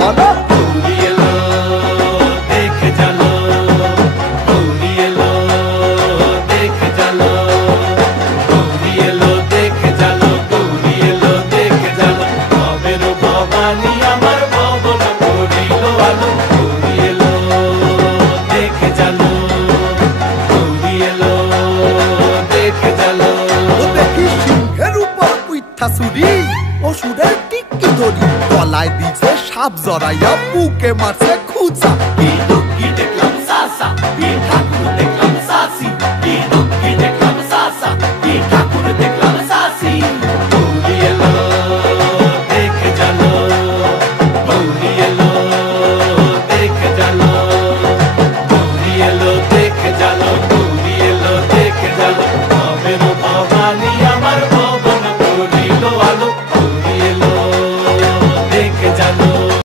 বলো গৌরী এলো দেখে চলো, গৌরী এলো দেখে চলো, গৌরী এলো দেখে চলো, গৌরী এলো দেখে চলো, ভবের ভবানী আমার ভবন করিল আলো। গৌরী এলো দেখে চলো, গৌরী এলো দেখে চলো। ও দেখি সিংহের উপর উইঠা চুরি, অসুরের টিকি ধরি, গলায় দিছে সাপ জড়াইয়া বুকে মারছে খুঁচা।